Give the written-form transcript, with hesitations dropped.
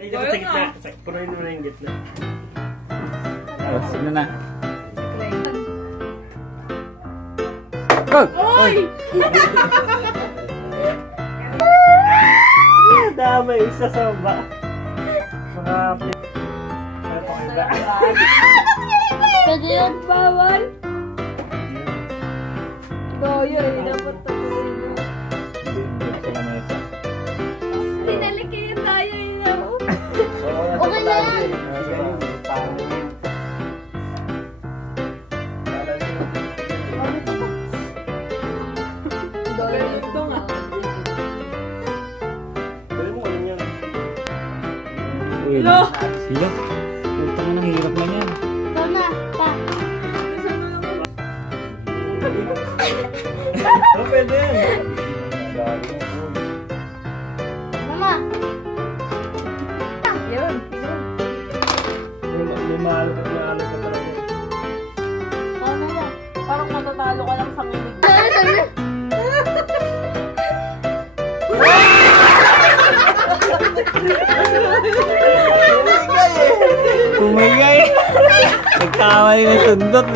Ay, dapat sa gitna. Punuin mo na yung gitna. Oh, sino na? Go! Oy! Dami, isa sa ba? Mga... Ano pa kayo ba? Pwede yung bawal. Goyo eh, dapat tapusin mo. Pinalikin tayo yun. Okay na yan. Ito nga. Pwede mo kayo yan. Hello? Sila? Puta mo, hirap na yan. Ito na, pa. Oh, pwede yan. Mama. Yun. Lumalo ka talaga. Ano na? Parang matatalo ka lang sa milig. Umigay! Nagkamali na sundot.